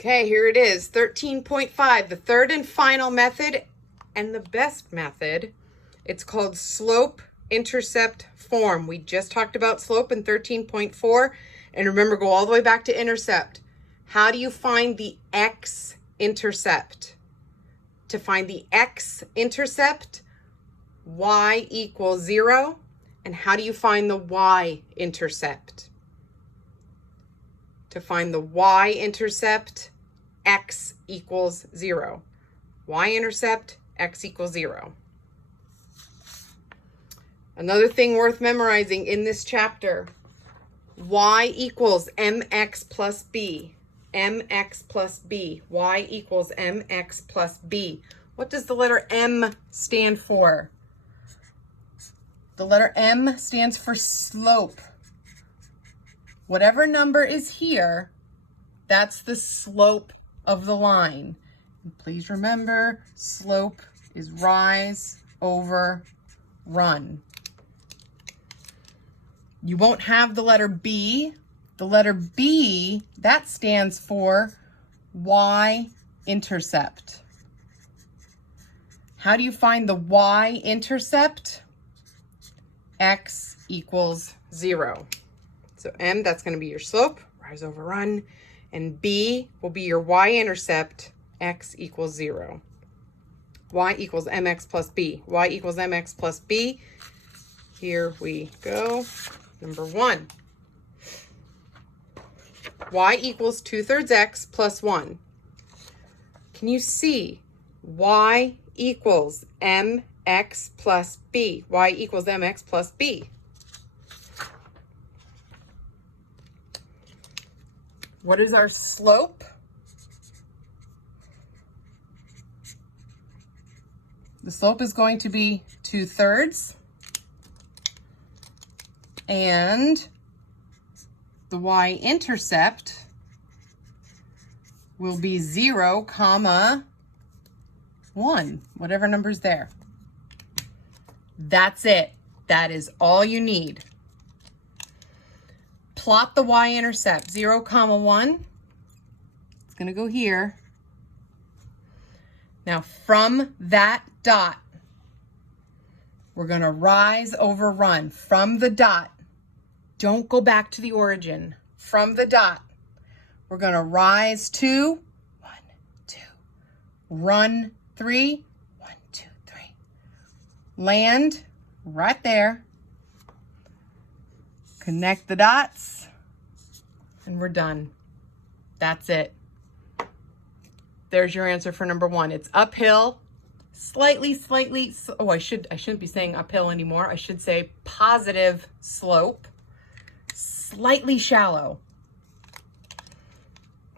Okay, here it is, 13.5, the third and final method and the best method. It's called slope-intercept form. We just talked about slope in 13.4, and remember, go all the way back to intercept. How do you find the x-intercept? To find the x-intercept, y equals 0. And how do you find the y-intercept? To find the y-intercept, x equals 0. Y-intercept, x equals 0. Another thing worth memorizing in this chapter, y equals mx plus b. mx plus b. Y equals mx plus b. What does the letter m stand for? The letter m stands for slope. Whatever number is here, that's the slope of the line. And please remember, slope is rise over run. You won't have the letter B. The letter B, that stands for y-intercept. How do you find the y-intercept? X equals 0. So M, that's going to be your slope, rise over run, and B will be your y-intercept, x equals 0. Y equals mx plus b. Y equals mx plus b. Here we go. Number 1. Y equals 2/3 x plus 1. Can you see y equals mx plus b? Y equals mx plus b. What is our slope? The slope is going to be 2/3. And the y-intercept will be 0, 1, whatever number's there. That's it. That is all you need. Plot the y-intercept, 0, 1. It's going to go here. Now from that dot, we're going to rise over run. From the dot, don't go back to the origin. From the dot, we're going to rise 2, 1, 2, run 3, 1, 2, 3. Land right there. Connect the dots, and we're done. That's it. There's your answer for number 1. It's uphill, slightly, oh, I shouldn't be saying uphill anymore. I should say positive slope, slightly shallow.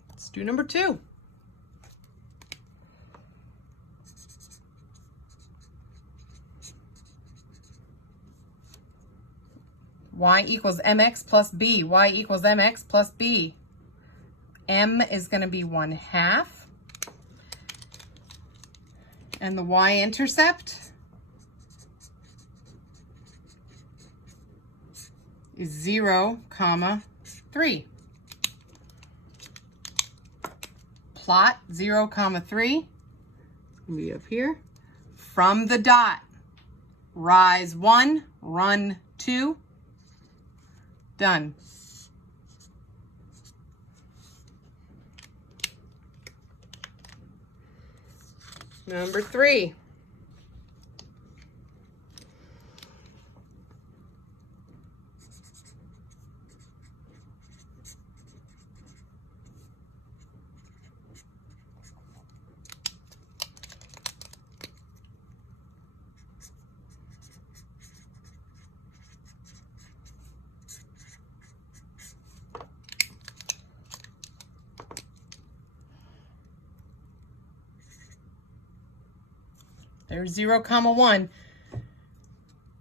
Let's do number 2. Y equals mx plus b. Y equals mx plus b. M is going to be 1/2. And the y-intercept is 0, 3. Plot 0, 3. It's going to be up here. From the dot, rise 1, run 2. Done. Number 3. There's 0, 1.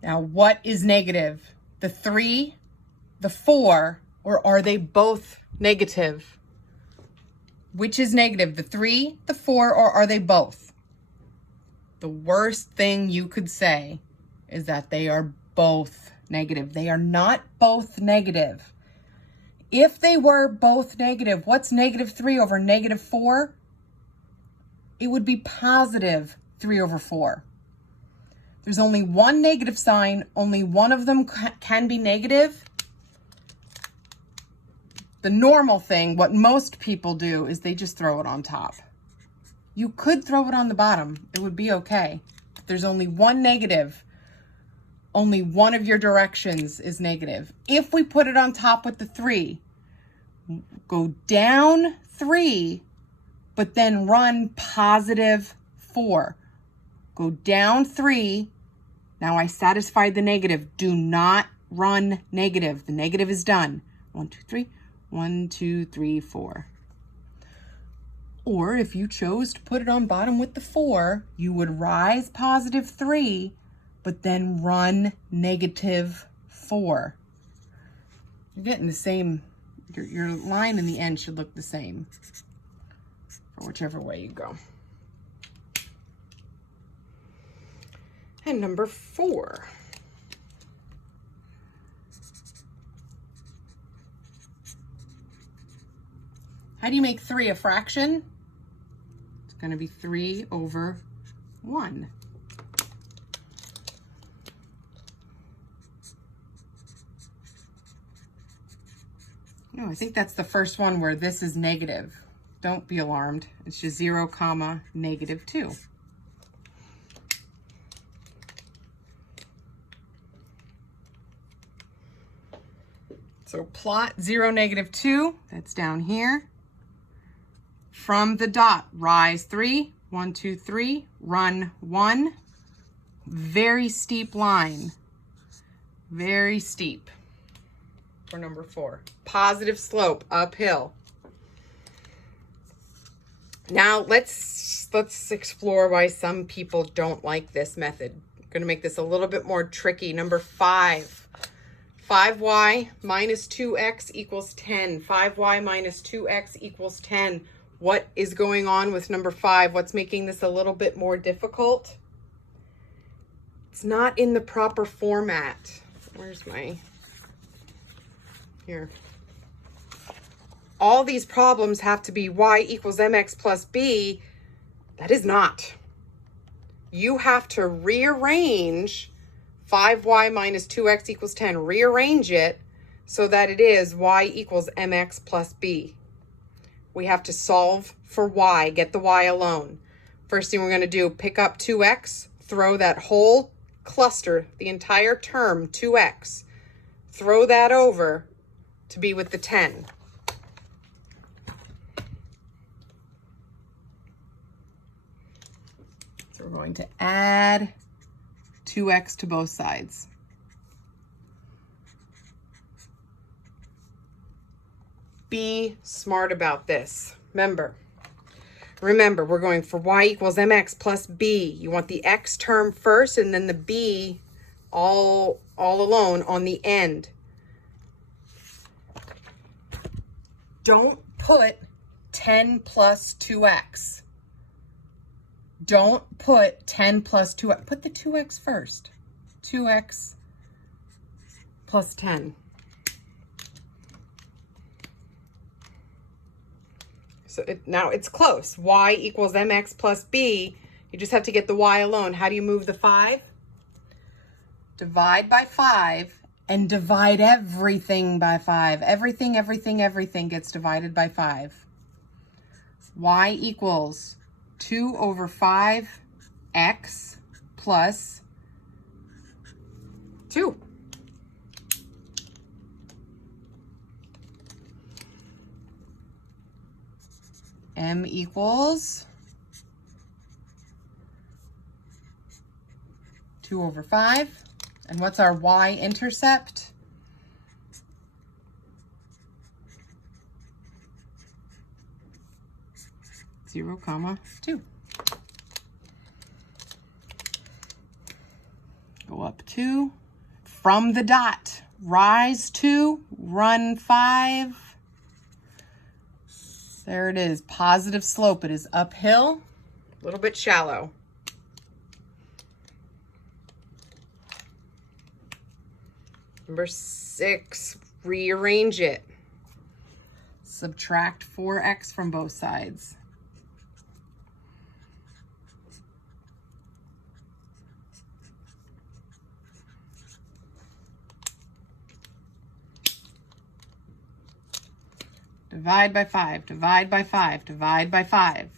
Now, what is negative? The 3, the 4, or are they both negative? Which is negative, the 3, the 4, or are they both? The worst thing you could say is that they are both negative. They are not both negative. If they were both negative, what's negative 3 over negative 4? It would be positive 3 over 4. There's only one negative sign. Only one of them can be negative. The normal thing, what most people do, is they just throw it on top. You could throw it on the bottom. It would be okay. If there's only one negative, only one of your directions is negative. If we put it on top with the 3, go down 3, but then run positive 4. Go down 3. Now I satisfied the negative. Do not run negative. The negative is done. 1, 2, 3. 1, 2, 3, 4. Or if you chose to put it on bottom with the 4, you would rise positive 3, but then run negative 4. You're getting the same, your line in the end should look the same for whichever way you go. And number 4. How do you make 3 a fraction? It's going to be 3 over 1. No, I think that's the first one where this is negative. Don't be alarmed. It's just 0, comma, negative 2. So plot 0, negative 2. That's down here. From the dot, rise 3, 1, 2, 3, run 1. Very steep line. Very steep for number 4. Positive slope, uphill. Now let's explore why some people don't like this method. I'm going to make this a little bit more tricky. Number 5. 5y minus 2x equals 10. 5y minus 2x equals 10. What is going on with number 5? What's making this a little bit more difficult? It's not in the proper format. Where's my... Here. All these problems have to be y equals mx plus b. That is not. You have to rearrange 5y minus 2x equals 10. Rearrange it so that it is y equals mx plus b. We have to solve for y, get the y alone. First thing we're going to do, pick up 2x, throw that whole cluster, the entire term, 2x, throw that over to be with the 10. So we're going to add 2x to both sides. Be smart about this. Remember, we're going for y equals mx plus b. You want the x term first and then the b all alone on the end. Don't put 10 plus 2x. Don't put 10 plus 2x. Put the 2x first. 2x plus 10. So now it's close. Y equals mx plus b. You just have to get the y alone. How do you move the 5? Divide by 5 and divide everything by 5. Everything gets divided by 5. Y equals 2 over 5x plus 2. M equals 2 over 5. And what's our y-intercept? Zero, comma, 2. Go up 2. From the dot, rise 2, run 5. There it is, positive slope. It is uphill, a little bit shallow. Number 6, rearrange it. subtract 4x from both sides. Divide by 5, divide by 5, divide by 5.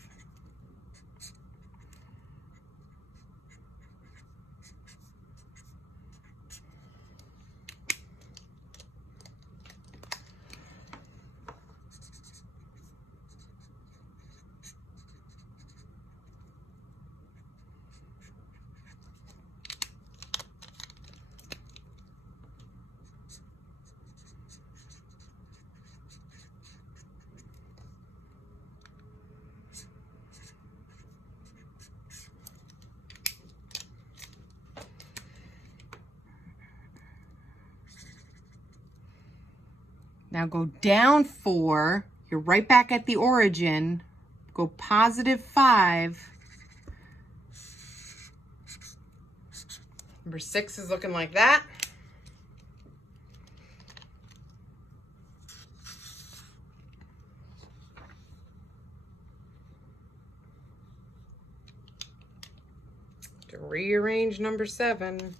Now go down 4, you're right back at the origin, go positive 5. Number 6 is looking like that. To rearrange number 7.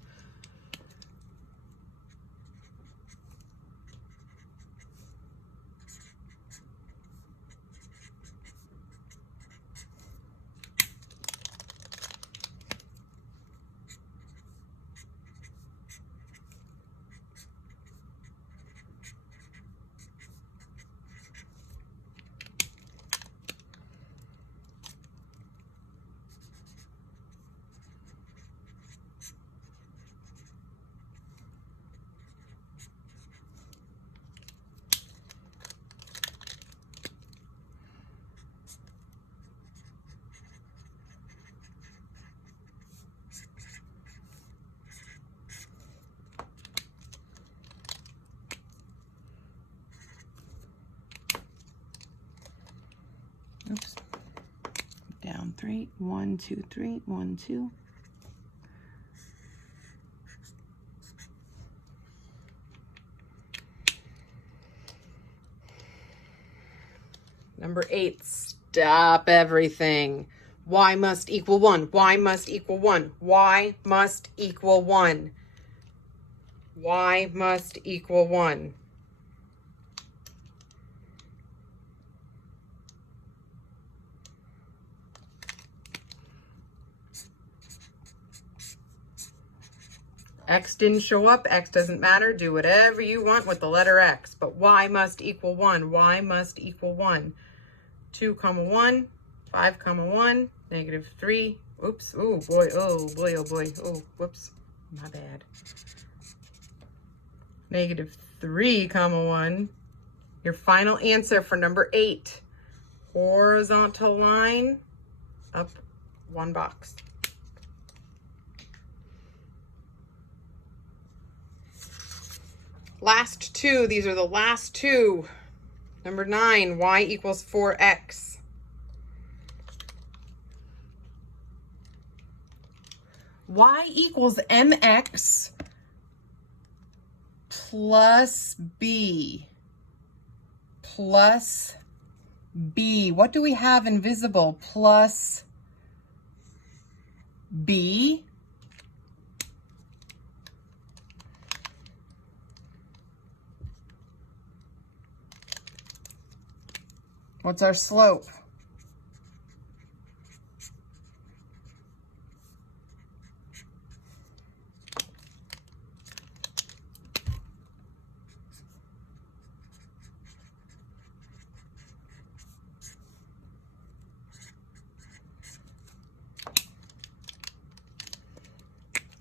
Oops. Down 3, 1, 2, 3, 1, 2. Number 8, stop everything. Y must equal 1. Y must equal 1. Y must equal 1. Y must equal 1. X didn't show up. X doesn't matter. Do whatever you want with the letter X. But Y must equal 1. Y must equal 1. 2, 1, 5, 1, negative 3. Oops. Oh, boy. Oh, boy. Oh, boy. Oh, whoops. My bad. Negative 3, 1. Your final answer for number 8. Horizontal line up 1 box. Last 2. These are the last 2. Number 9, y equals 4x. Y equals mx plus b. Plus b. What do we have invisible? Plus b. What's our slope?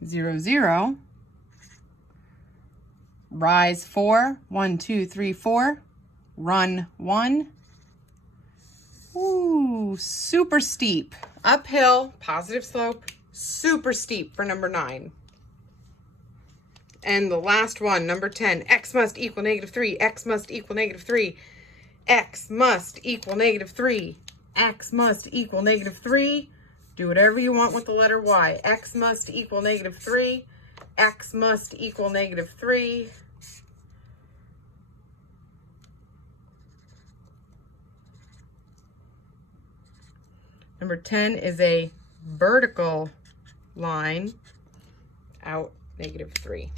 Zero, zero. Rise 4. 1, 2, 3, 4. Run 1. Ooh, super steep. Uphill, positive slope, super steep for number 9. And the last one, number 10. X must equal negative 3. X must equal negative 3. X must equal negative 3. X must equal negative 3. Do whatever you want with the letter Y. X must equal negative 3. X must equal negative 3. Number 10 is a vertical line out -3.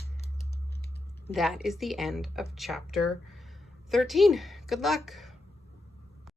That is the end of chapter 13. Good luck.